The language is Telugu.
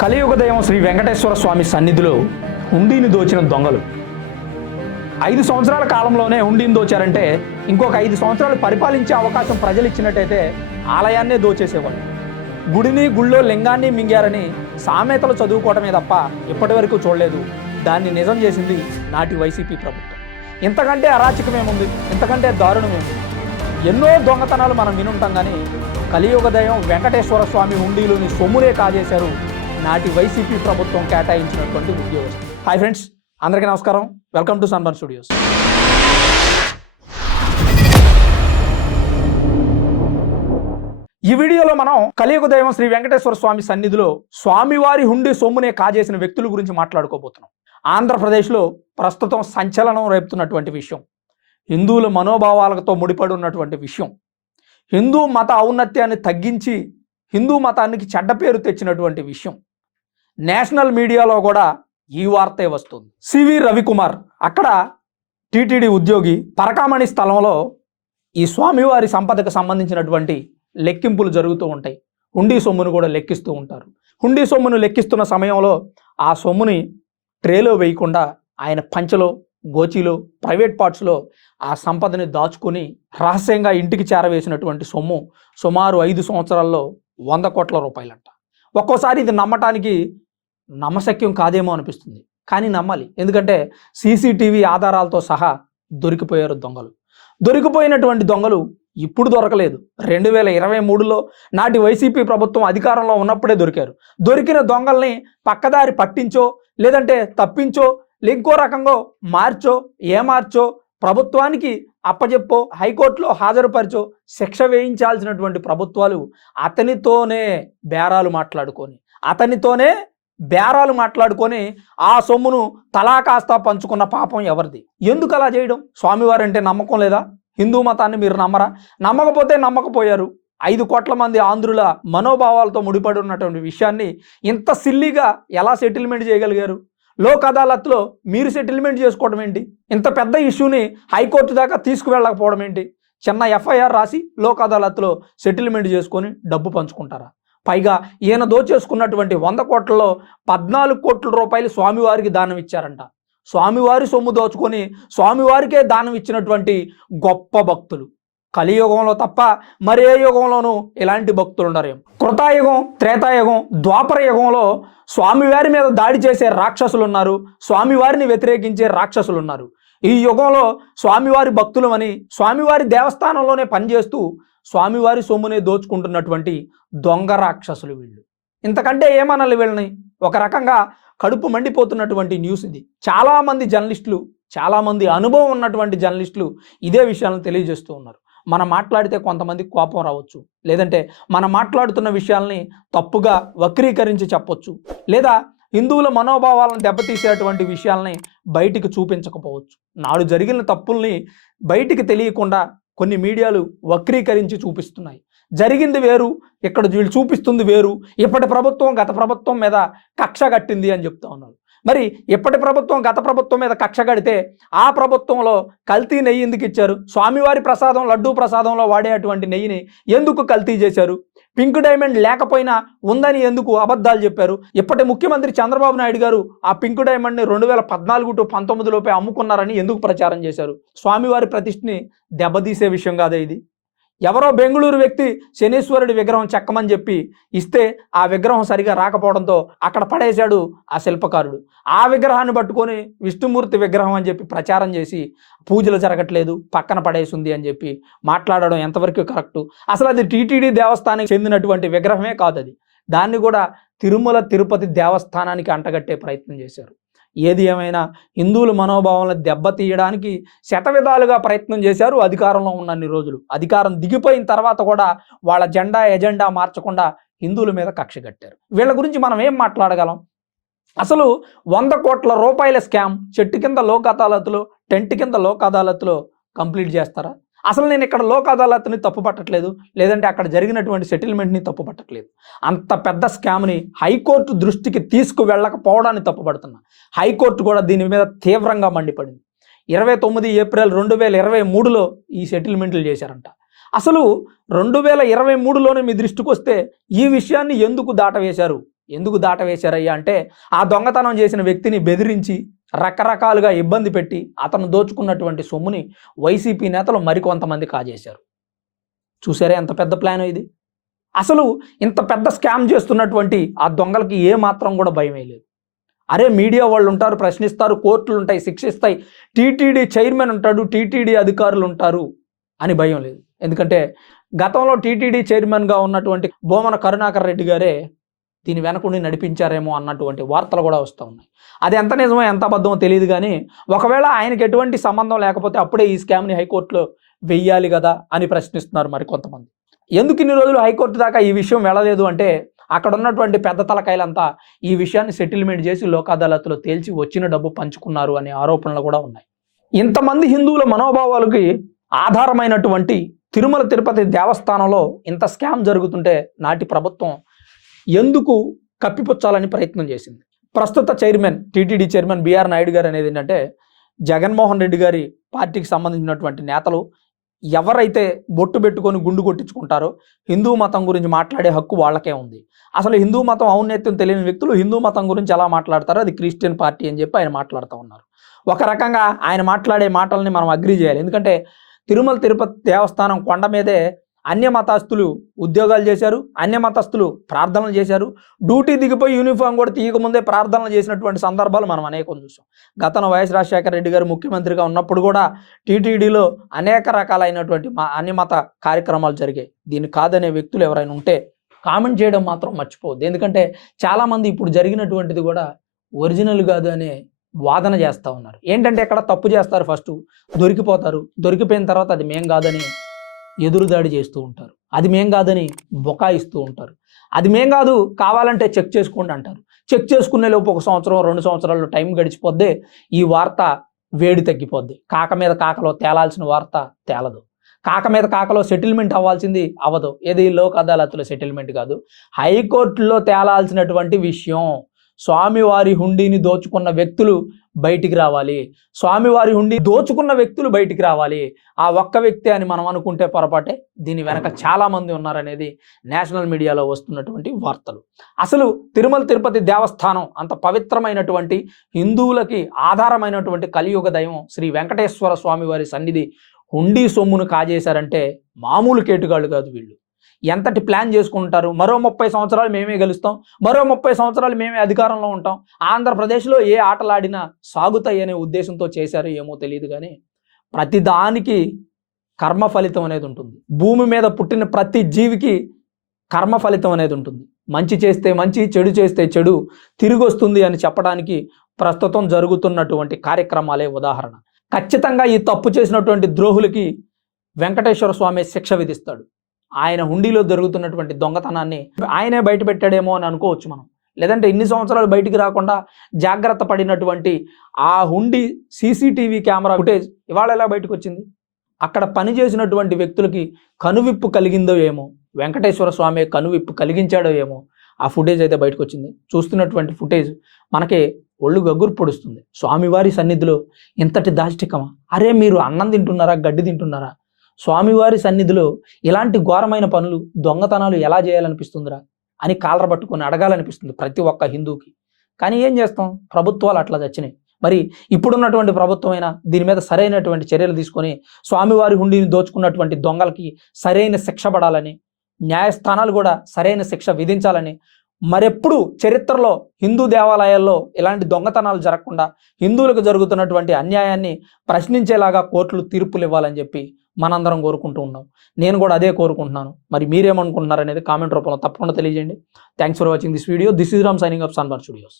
కలియుగ దైవం శ్రీ వెంకటేశ్వర స్వామి సన్నిధిలో హుండీని దోచిన దొంగలు. ఐదు సంవత్సరాల కాలంలోనే హుండీని దోచారంటే ఇంకొక ఐదు సంవత్సరాలు పరిపాలించే అవకాశం ప్రజలు ఇచ్చినట్టయితే ఆలయాన్నే దోచేసేవాళ్ళు. గుడిని గుళ్ళో లింగాన్ని మింగారని సామెతలు చదువుకోవటమే తప్ప ఇప్పటి వరకు చూడలేదు. దాన్ని నిజం చేసింది నాటి వైసీపీ ప్రభుత్వం. ఇంతకంటే అరాచకమేముంది? ఇంతకంటే దారుణమేముంది? ఎన్నో దొంగతనాలు మనం వినుంటాం కానీ కలియుగ దైవం వెంకటేశ్వర స్వామి హుండీలోని సొమ్మునే కాజేశారు నాటి వైసీపీ ప్రభుత్వం కేటాయించినటువంటి ఉద్యోగస్తులు హాయ్ ఫ్రెండ్స్ అందరికీ నమస్కారం. వెల్కమ్ టు సన్బర్న్ స్టూడియోస్ ఈ వీడియోలో మనం కలియుగ దైవం శ్రీ వెంకటేశ్వర స్వామి సన్నిధిలో స్వామివారి హుండి సొమ్మునే కాజేసిన వ్యక్తుల గురించి మాట్లాడుకోబోతున్నాం. ఆంధ్రప్రదేశ్లో ప్రస్తుతం సంచలనం రేపుతున్నటువంటి విషయం. హిందువుల మనోభావాలతో ముడిపడి ఉన్నటువంటి విషయం. హిందూ మత ఔన్నత్యాన్ని తగ్గించి హిందూ మతానికి చెడ్డ పేరు తెచ్చినటువంటి విషయం. నేషనల్ మీడియాలో కూడా ఈ వార్తే వస్తుంది. సివి రవికుమార్ అక్కడ టీటీడీ ఉద్యోగి పరకామణి స్థలంలో ఈ స్వామివారి సంపదకు సంబంధించినటువంటి లెక్కింపులు జరుగుతూ ఉంటాయి. హుండీ సొమ్మును కూడా లెక్కిస్తూ ఉంటారు. హుండీ సొమ్మును లెక్కిస్తున్న సమయంలో ఆ సొమ్ముని ట్రేలో వేయకుండా ఆయన పంచలో గోచిలో ప్రైవేట్ పార్ట్స్లో ఆ సంపదని దాచుకుని రహస్యంగా ఇంటికి చేరవేసినటువంటి సొమ్ము సుమారు ఐదు సంవత్సరాల్లో వంద కోట్ల రూపాయలంట. ఒక్కోసారి ఇది నమ్మటానికి నమ్మశక్యం కాదేమో అనిపిస్తుంది. కానీ నమ్మాలి. ఎందుకంటే సీసీటీవీ ఆధారాలతో సహా దొరికిపోయారు దొంగలు. దొరికిపోయినటువంటి దొంగలు ఇప్పుడు దొరకలేదు. రెండు వేల ఇరవై మూడులో నాటి వైసీపీ ప్రభుత్వం అధికారంలో ఉన్నప్పుడే దొరికారు. దొరికిన దొంగల్ని పక్కదారి పట్టించో లేదంటే తప్పించో ఇంకో రకంగా మార్చో ఏమార్చో ప్రభుత్వానికి అప్పజెప్పో హైకోర్టులో హాజరుపరచో శిక్ష వేయించాల్సినటువంటి ప్రభుత్వాలు అతనితోనే బేరాలు మాట్లాడుకొని అతనితోనే బేరాలు మాట్లాడుకొని ఆ సొమ్మును తలా కాస్త పంచుకున్న పాపం ఎవరిది? ఎందుకు అలా చేయడం? స్వామివారు అంటే నమ్మకం లేదా? హిందూ మతాన్ని మీరు నమ్మరా? నమ్మకపోతే నమ్మకపోయారు. ఐదు కోట్ల మంది ఆంధ్రుల మనోభావాలతో ముడిపడి ఉన్నటువంటి విషయాన్ని ఇంత సిల్లీగా ఎలా సెటిల్మెంట్ చేయగలిగారు? లోక్ అదాలత్లో మీరు సెటిల్మెంట్ చేసుకోవడం ఏంటి? ఇంత పెద్ద ఇష్యూని హైకోర్టు దాకా తీసుకువెళ్ళకపోవడం ఏంటి? చిన్న ఎఫ్ఐఆర్ రాసి లోక్ అదాలత్లో సెటిల్మెంట్ చేసుకొని డబ్బు పంచుకుంటారా? పైగా ఈయన దోచేసుకున్నటువంటి వంద కోట్లలో పద్నాలుగు కోట్ల రూపాయలు స్వామివారికి దానం ఇచ్చారంట. స్వామివారి సొమ్ము దోచుకొని స్వామివారికే దానం ఇచ్చినటువంటి గొప్ప భక్తులు. కలియుగంలో తప్ప మరే యుగంలోనూ ఇలాంటి భక్తులు ఉండరేం కృతాయుగం త్రేతాయుగం ద్వాపర యుగంలో స్వామివారి మీద దాడి చేసే రాక్షసులు ఉన్నారు. స్వామివారిని వ్యతిరేకించే రాక్షసులు ఉన్నారు. ఈ యుగంలో స్వామివారి భక్తులమని స్వామివారి దేవస్థానంలోనే పనిచేస్తూ స్వామివారి సొమ్మునే దోచుకుంటున్నటువంటి దొంగ రాక్షసులు వీళ్ళు. ఇంతకంటే ఏమనాలి వీళ్ళని? ఒక రకంగా కడుపు మండిపోతున్నటువంటి న్యూస్ ఇది. చాలామంది జర్నలిస్టులు చాలామంది అనుభవం ఉన్నటువంటి జర్నలిస్టులు ఇదే విషయాలను తెలియజేస్తూ ఉన్నారు. మనం మాట్లాడితే కొంతమంది కోపం రావచ్చు. లేదంటే మనం మాట్లాడుతున్న విషయాల్ని తప్పుగా వక్రీకరించి చెప్పొచ్చు. లేదా హిందువుల మనోభావాలను దెబ్బతీసేటువంటి విషయాల్ని బయటికి చూపించకపోవచ్చు. నాడు జరిగిన తప్పుల్ని బయటికి తెలియకుండా కొన్ని మీడియాలు వక్రీకరించి చూపిస్తున్నాయి. జరిగింది వేరు ఇక్కడ వీళ్ళు చూపిస్తుంది వేరు ఇప్పటి ప్రభుత్వం గత ప్రభుత్వం మీద కక్ష కట్టింది అని చెప్తా ఉన్నారు. మరి ఇప్పటి ప్రభుత్వం గత ప్రభుత్వం మీద కక్ష కడితే ఆ ప్రభుత్వంలో కల్తీ నెయ్యి ఎందుకు ఇచ్చారు? స్వామివారి ప్రసాదం లడ్డూ ప్రసాదంలో వాడేటువంటి నెయ్యిని ఎందుకు కల్తీ చేశారు? పింక్ డైమండ్ లేకపోయినా ఉందని ఎందుకు అబద్ధాలు చెప్పారు? ఇప్పటి ముఖ్యమంత్రి చంద్రబాబు నాయుడు గారు ఆ పింక్ డైమండ్ని రెండు వేల పద్నాలుగు టు పంతొమ్మిదిలోపే అమ్ముకున్నారని ఎందుకు ప్రచారం చేశారు? స్వామివారి ప్రతిష్ఠని దెబ్బతీసే విషయం కాదే ఇది? ఎవరో బెంగళూరు వ్యక్తి శనీశ్వరుడి విగ్రహం చెక్కమని చెప్పి ఇస్తే ఆ విగ్రహం సరిగా రాకపోవడంతో అక్కడ పడేశాడు ఆ శిల్పకారుడు. ఆ విగ్రహాన్ని పట్టుకొని విష్ణుమూర్తి విగ్రహం అని చెప్పి ప్రచారం చేసి పూజలు జరగట్లేదు పక్కన పడేసింది అని చెప్పి మాట్లాడడం ఎంతవరకు కరెక్టు? అసలు అది టీటీడీ దేవస్థానానికి చెందినటువంటి విగ్రహమే కాదు అది దాన్ని కూడా తిరుమల తిరుపతి దేవస్థానానికి అంటగట్టే ప్రయత్నం చేశారు. ఏది ఏమైనా హిందువుల మనోభావాలను దెబ్బతీయడానికి శతవిధాలుగా ప్రయత్నం చేశారు అధికారంలో ఉన్నన్ని రోజులు. అధికారం దిగిపోయిన తర్వాత కూడా వాళ్ళ జెండా ఎజెండా మార్చకుండా హిందువుల మీద కక్ష కట్టారు. వీళ్ళ గురించి మనం ఏం మాట్లాడగలం? అసలు వంద కోట్ల రూపాయల స్కామ్ చెట్టు కింద లోక్ అదాలత్లో టెంట్ కింద లోక్ అదాలత్లో కంప్లీట్ చేస్తారా? అసలు నేను ఇక్కడ లోక్ అదాలత్ని తప్పు పట్టట్లేదు లేదంటే అక్కడ జరిగినటువంటి సెటిల్మెంట్ని తప్పు పట్టట్లేదు. అంత పెద్ద స్కామ్ని హైకోర్టు దృష్టికి తీసుకువెళ్ళకపోవడాన్ని తప్పుపడుతున్నా హైకోర్టు కూడా దీని మీద తీవ్రంగా మండిపడింది. ఇరవై తొమ్మిది ఏప్రిల్ రెండు వేల ఇరవై మూడులో ఈ సెటిల్మెంట్లు చేశారంట. అసలు రెండు వేల ఇరవై మూడులోనే మీ దృష్టికి వస్తే ఈ విషయాన్ని ఎందుకు దాటవేశారు? ఎందుకు దాటవేశారయ్యా అంటే ఆ దొంగతనం చేసిన వ్యక్తిని బెదిరించి రకరకాలుగా ఇబ్బంది పెట్టి అతను దోచుకున్నటువంటి సొమ్ముని వైసీపీ నేతలు మరికొంతమంది కాజేశారు. చూసారా ఎంత పెద్ద ప్లాన్ ఇది? అసలు ఇంత పెద్ద స్కామ్ చేస్తున్నటువంటి ఆ దొంగలకి ఏ మాత్రం కూడా భయమే లేదు. అరే మీడియా వాళ్ళు ఉంటారు ప్రశ్నిస్తారు కోర్టులు ఉంటాయి శిక్షిస్తాయి టీటీడీ చైర్మన్ ఉంటాడు టీటీడీ అధికారులు ఉంటారు అని భయం లేదు. ఎందుకంటే గతంలో టీటీడీ చైర్మన్గా ఉన్నటువంటి బోమన కరుణాకర్ రెడ్డి గారే దీని వెనకుండి నడిపించారేమో అన్నటువంటి వార్తలు కూడా వస్తూ ఉన్నాయి. అది ఎంత నిజమో ఎంత అబద్ధమో తెలియదు కానీ ఒకవేళ ఆయనకి ఎటువంటి సంబంధం లేకపోతే అప్పుడే ఈ స్కామ్ని హైకోర్టులో వెయ్యాలి కదా అని ప్రశ్నిస్తున్నారు మరి కొంతమంది. ఎందుకు ఇన్ని రోజులు హైకోర్టు దాకా ఈ విషయం వెళ్ళలేదు అంటే అక్కడ ఉన్నటువంటి పెద్ద తలకాయలంతా ఈ విషయాన్ని సెటిల్మెంట్ చేసి లోక్ అదాలత్లో తేల్చి వచ్చిన డబ్బు పంచుకున్నారు అనే ఆరోపణలు కూడా ఉన్నాయి. ఇంతమంది హిందువుల మనోభావాలకి ఆధారమైనటువంటి తిరుమల తిరుపతి దేవస్థానంలో ఇంత స్కామ్ జరుగుతుంటే నాటి ప్రభుత్వం ఎందుకు కప్పిపుచ్చాలని ప్రయత్నం చేసింది? ప్రస్తుత chairman TTD chairman BR Naidu గారు అనేది ఏంటంటే జగన్మోహన్ రెడ్డి గారి పార్టీకి సంబంధించినటువంటి నేతలు ఎవరైతే బొట్టు పెట్టుకొని గుండు కొట్టించుకుంటారో హిందూ మతం గురించి మాట్లాడే హక్కు వాళ్ళకే ఉంది. అసలు హిందూ మతం ఔన్నత్యం తెలియని వ్యక్తులు హిందూ మతం గురించి ఎలా మాట్లాడతారో అది క్రిస్టియన్ పార్టీ అని చెప్పి ఆయన మాట్లాడుతూ ఉన్నారు. ఒక రకంగా ఆయన మాట్లాడే మాటల్ని మనం అగ్రి చేయాలి. ఎందుకంటే తిరుమల తిరుపతి దేవస్థానం కొండ మీదే అన్య మతస్థులు ఉద్యోగాలు చేశారు అన్య మతస్థులు ప్రార్థనలు చేశారు. డ్యూటీ దిగిపోయి యూనిఫామ్ కూడా తీయకముందే ప్రార్థనలు చేసినటువంటి సందర్భాలు మనం అనేకం చూసాం. గతంలో వైఎస్ రాజశేఖర రెడ్డి గారు ముఖ్యమంత్రిగా ఉన్నప్పుడు కూడా టీటీడీలో అనేక రకాలైనటువంటి మా అన్య మత కార్యక్రమాలు జరిగాయి. దీన్ని కాదనే వ్యక్తులు ఎవరైనా ఉంటే కామెంట్ చేయడం మాత్రం మర్చిపోవద్దు. ఎందుకంటే చాలామంది ఇప్పుడు జరిగినటువంటిది కూడా ఒరిజినల్ కాదు అనే వాదన చేస్తూ ఉన్నారు. ఏంటంటే ఇక్కడ తప్పు చేస్తారు ఫస్ట్? దొరికిపోతారు. దొరికిపోయిన తర్వాత అది మేం కాదని ఎదురుదాడి చేస్తూ ఉంటారు. అది మేం కాదని బొకాయిస్తూ ఉంటారు. అది మేం కాదు కావాలంటే చెక్ చేసుకోండి అంటారు. చెక్ చేసుకునే లోపు ఒక సంవత్సరం రెండు సంవత్సరాలు టైం గడిచిపోద్ది. ఈ వార్త వేడి తగ్గిపోద్ది. కాక మీద కాకలో తేలాల్సిన వార్త తేలదు. కాక మీద కాకలో సెటిల్మెంట్ అవ్వాల్సింది అవ్వదు. ఏది లోక్ అదాలత్లో సెటిల్మెంట్ కాదు. హైకోర్టులో తేలాల్సినటువంటి విషయం స్వామివారి హుండీని దోచుకున్న వ్యక్తులు బయటికి రావాలి. స్వామివారి హుండీ దోచుకున్న వ్యక్తులు బయటికి రావాలి. ఆ ఒక్క వ్యక్తి అని మనం అనుకుంటే పొరపాటే. దీని వెనక చాలా మంది ఉన్నారనేది నేషనల్ మీడియాలో వస్తున్నటువంటి వార్తలు. అసలు తిరుమల తిరుపతి దేవస్థానం అంత పవిత్రమైనటువంటి హిందువులకి ఆధారమైనటువంటి కలియుగ దైవం శ్రీ వెంకటేశ్వర స్వామివారి సన్నిధి హుండీ సొమ్మును కాజేశారంటే మామూలు కేటుగాళ్ళు కాదు వీళ్ళు. ఎంతటి ప్లాన్ చేసుకుంటారు? మరో ముప్పై సంవత్సరాలు మేమే గెలుస్తాం. మరో ముప్పై సంవత్సరాలు మేమే అధికారంలో ఉంటాం. ఆంధ్రప్రదేశ్లో ఏ ఆటలాడినా సాగుతాయి అనే ఉద్దేశంతో చేశారో ఏమో తెలియదు కానీ ప్రతిదానికి కర్మ ఫలితం అనేది ఉంటుంది. భూమి మీద పుట్టిన ప్రతి జీవికి కర్మ ఫలితం అనేది ఉంటుంది. మంచి చేస్తే మంచి చెడు చేస్తే చెడు తిరిగి వస్తుంది అని చెప్పడానికి ప్రస్తుతం జరుగుతున్నటువంటి కార్యక్రమాలే ఉదాహరణ. ఖచ్చితంగా ఈ తప్పు చేసినటువంటి ద్రోహులకి వెంకటేశ్వర స్వామి శిక్ష విధిస్తాడు. ఆయన హుండీలో జరుగుతున్నటువంటి దొంగతనాన్ని ఆయనే బయట పెట్టాడేమో అని అనుకోవచ్చు మనం. లేదంటే ఇన్ని సంవత్సరాలు బయటికి రాకుండా జాగ్రత్త పడినటువంటి ఆ హుండీ సీసీటీవీ కెమెరా ఫుటేజ్ ఇవాళ ఎలా బయటకు వచ్చింది అక్కడ పనిచేసినటువంటి వ్యక్తులకి కనువిప్పు కలిగిందో ఏమో వెంకటేశ్వర స్వామి కనువిప్పు కలిగించాడో ఏమో ఆ ఫుటేజ్ అయితే బయటకు వచ్చింది చూస్తున్నటువంటి ఫుటేజ్ మనకి ఒళ్ళు గగ్గురు పొడుస్తుంది. స్వామివారి సన్నిధిలో ఇంతటి దాష్టికమా? అరే మీరు అన్నం తింటున్నారా? గడ్డి తింటున్నారా? స్వామివారి సన్నిధిలో ఇలాంటి ఘోరమైన పనులు దొంగతనాలు ఎలా చేయాలనిపిస్తుందిరా అని కాలర పట్టుకొని అడగాలనిపిస్తుంది ప్రతి ఒక్క హిందూకి. కానీ ఏం చేస్తాం? ప్రభుత్వాలు అట్లా చచ్చినాయి. మరి ఇప్పుడున్నటువంటి ప్రభుత్వమైనా దీని మీద సరైనటువంటి చర్యలు తీసుకొని స్వామివారి హుండీని దోచుకున్నటువంటి దొంగలకి సరైన శిక్ష పడాలని న్యాయస్థానాలు కూడా సరైన శిక్ష విధించాలని మరెప్పుడు చరిత్రలో హిందూ దేవాలయాల్లో ఇలాంటి దొంగతనాలు జరగకుండా హిందువులకు జరుగుతున్నటువంటి అన్యాయాన్ని ప్రశ్నించేలాగా కోర్టులు తీర్పులు ఇవ్వాలని చెప్పి మనందరం కోరుకుంటూ ఉన్నాం. నేను కూడా అదే కోరుకుంటున్నాను. మరి మీరేమనుకుంటున్నారు అనేది కామెంట్ రూపంలో తప్పకుండా తెలియజేయండి. Thanks for watching this video this is Ram signing up Sunbar studios